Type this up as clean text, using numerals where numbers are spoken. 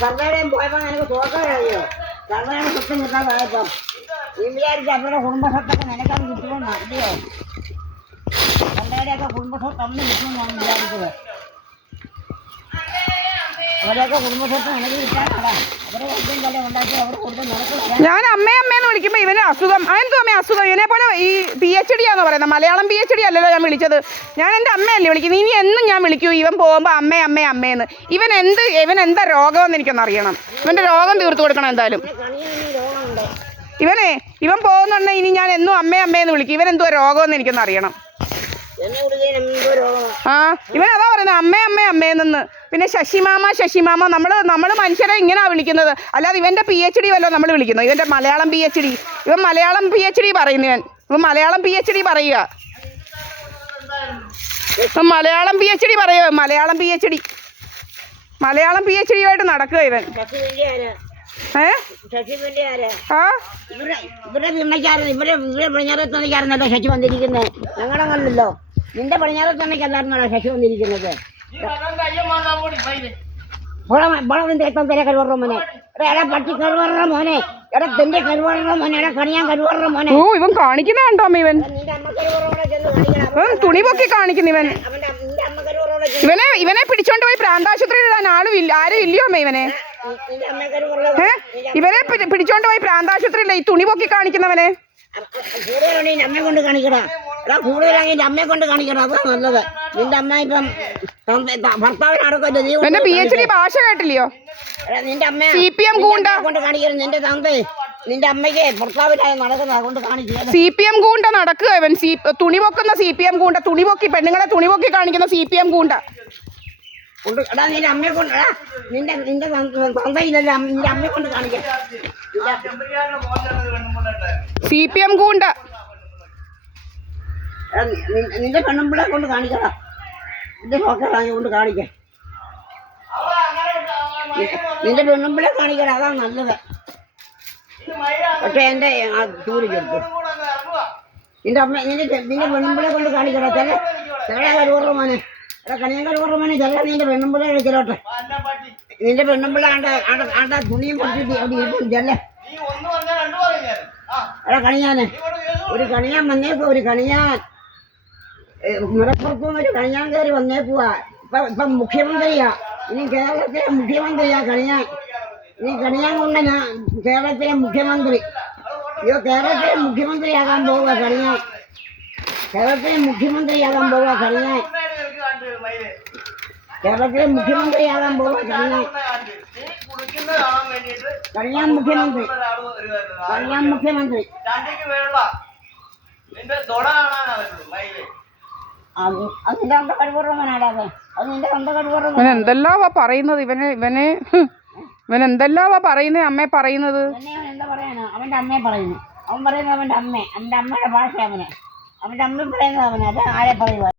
സർവേടേയും പോയപ്പോ നിനക്ക് തോക്കാൻ കഴിയോ? സർവേയുടെ സ്വത്ത് നിൽക്കാൻ പോയപ്പം ഈ വിചാരിച്ച് അവരുടെ കുടുംബസ്വത്തൊക്കെ നിനക്കത് കിട്ടുമെന്ന് അറിയോ? അവരുടെയൊക്കെ കുടുംബസ്വത്ത് അന്ന് കിട്ടുമെന്നാണ് വിചാരിച്ചത്. അവരെയൊക്കെ കുടുംബസ്വത്ത് നിനക്ക് കിട്ടാനാടാ. അവരെ ഒന്നും പോലെ ഉണ്ടാക്കി അവർ കൊടുത്ത് നിനക്ക്. ഞാൻ അമ്മയെന്ന് വിളിക്കുമ്പോൾ ഇവന് അസുഖം. അതെന്തോ അമ്മ അസുഖം? ഇവനെ പോലെ ഈ PhD ആണെന്ന് പറയുന്നത്. മലയാളം PhD അല്ലല്ലോ ഞാൻ വിളിച്ചത്. ഞാൻ എൻ്റെ അമ്മയല്ലേ വിളിക്കുന്നത്. ഇനി എന്നും ഞാൻ വിളിക്കൂ ഇവൻ പോകുമ്പോൾ അമ്മയെന്ന്. ഇവൻ എന്താ രോഗമെന്ന് എനിക്കൊന്ന് അറിയണം. ഇവൻ്റെ രോഗം തീർത്തു കൊടുക്കണം എന്തായാലും. ഇവൻ പോകുന്നുണ്ടെങ്കിൽ ഇനി ഞാൻ എന്നും അമ്മയെന്ന് വിളിക്കും. ഇവൻ എന്തോ രോഗമെന്ന് എനിക്കൊന്ന് അറിയണം. ഇവൻ അതാ പറയുന്നത് അമ്മയെന്ന്. പിന്നെ ശശിമാമ നമ്മൾ മനുഷ്യരെ ഇങ്ങനെയാ വിളിക്കുന്നത്. അല്ലാതെ ഇവന്റെ PhD വല്ലോ നമ്മൾ വിളിക്കുന്നത്. ഇവന്റെ മലയാളം PhD. ഇവൻ മലയാളം PhD പറയുന്നു. ഇവൻ മലയാളം PhD പറയുക. മലയാളം PhD പറയുക. മലയാളം PhD ആയിട്ട് നടക്കുക ഇവൻ. ശശി വന്നിരിക്കുന്നത് ഞങ്ങളങ്ങനല്ലോ. നിന്റെ പടിഞ്ഞാറത്തന്നല്ലായിരുന്നല്ലോ ശശി വന്നിരിക്കുന്നത്. മോനെ എടാ തെന്റെ കരുവാറ മോനെ എടാ കണിയാൻ കരുവാറ മോനെ. ഓ ഇവൻ കാണിക്കുന്ന കണ്ടോ അമ്മ? ഇവൻ തുണി പൊക്കി കാണിക്കുന്നു. ഇവനെ പിടിച്ചോണ്ട് പോയി പ്രാന്താശുപത്രിയിൽ ഇടാൻ ആരും ഇല്ലയോ അമ്മ? ഇവനെ പിടിച്ചോണ്ട് പോയി പ്രാന്താശുപത്രിയില്ല ഈ തുണി പൊക്കി കാണിക്കുന്നവനെ. അമ്മയെ കൊണ്ട് കാണിക്കടാ. എടാ കൂടുതലാണെങ്കിൽ അമ്മയെ കൊണ്ട് കാണിക്കണം. അതാ നല്ലത്. നിന്റെ അമ്മ ഇപ്പം ഭർത്താവിനടക്കല്ലേ നീ. എന്റെ PhD ഭാഷ കേട്ടില്ലയോ? നിന്റെ അമ്മ CPM ഗൂണ്ട കൊണ്ട് കാണിക്കണം. നിന്റെ തന്ത നിന്റെ അമ്മയ്ക്ക് ഭർത്താവിനായി നടക്കുന്നത് കൊണ്ട് കാണിക്കുക. CPM ഗൂണ്ട നടക്കുക ഇവൻ. തുണി പൊക്കുന്ന CPM ഗൂണ്ട. തുണി പൊക്കി പെണ്ണുങ്ങളെ തുണി പൊക്കി കാണിക്കുന്ന CPM ഗൂണ്ട. എടാ നിന്റെ അമ്മയെ കൊണ്ട് നിന്റെ തന്തയില്ലല്ലോ നിന്റെ അമ്മയെ കൊണ്ട് കാണിക്കാം. CPM ഗൂണ്ട. നിന്റെ പെണ്ണുമ്പിളെ കൊണ്ട് കാണിക്കടാ. നിന്റെ നോക്കാൻ കൊണ്ട് കാണിക്കാം. നിന്റെ പെണ്ണുമ്പിളെ കാണിക്കടാ. അതാണ് നല്ലത്. പക്ഷെ എന്റെ ചൂര് ചെറുത്തു. നിന്റെ പെണ്ണുമ്പിളെ കൊണ്ട് കാണിക്കടാ. ചില കരുവറ മോനെ എടാ കണിയാൻ കരുവറ മോനെ ചില നിന്റെ പെണ്ണുമ്പിളെ കളിക്കലോട്ടെ. നിന്റെ പെണ്ണുമ്പിള ആണ്ട തുണിയും പൊട്ടിട്ട് ചെല്ലേ. എടാ കണിയാനെ ഒരു കണിയാൻ വന്നേക്കുവാ. ഒരു കണിയാൻ മലപ്പുറത്തും ഒരു കണിയാൻ കയറി വന്നേക്കുവാ. ഇപ്പം മുഖ്യമന്ത്രിയാ. ഇനി കേരളത്തിലെ മുഖ്യമന്ത്രിയാ കണിയാൻ. ഇനി കണിയാൻ കൊണ്ട് ഞാൻ കേരളത്തിലെ മുഖ്യമന്ത്രി. കേരളത്തിലെ മുഖ്യമന്ത്രിയാകാൻ പോവുക കണിയാൻ. കേരളത്തിലെ മുഖ്യമന്ത്രിയാകാൻ പോവുക കണിയാൻ. കേരളത്തിലെ മുഖ്യമന്ത്രിയാകാൻ പോവുക കണിയാൻ. കണിയാൻ മുഖ്യമന്ത്രി. കണിയാൻ മുഖ്യമന്ത്രി. ഇവൻ എന്തെല്ലാവാ പറയുന്നത്? ഇവൻ എന്തെല്ലാവാ പറയുന്നത് അമ്മയെ പറയുന്നത്? എന്താ പറയാനാ? അവന്റെ അമ്മയെ പറയുന്നു. അവൻ പറയുന്നത് അവന്റെ അമ്മ. അവന്റെ അമ്മയുടെ ഭാഷ അവന്. അവന്റെ അമ്മ പറയുന്നത് അവന്. അത് ആരെ പറയുക?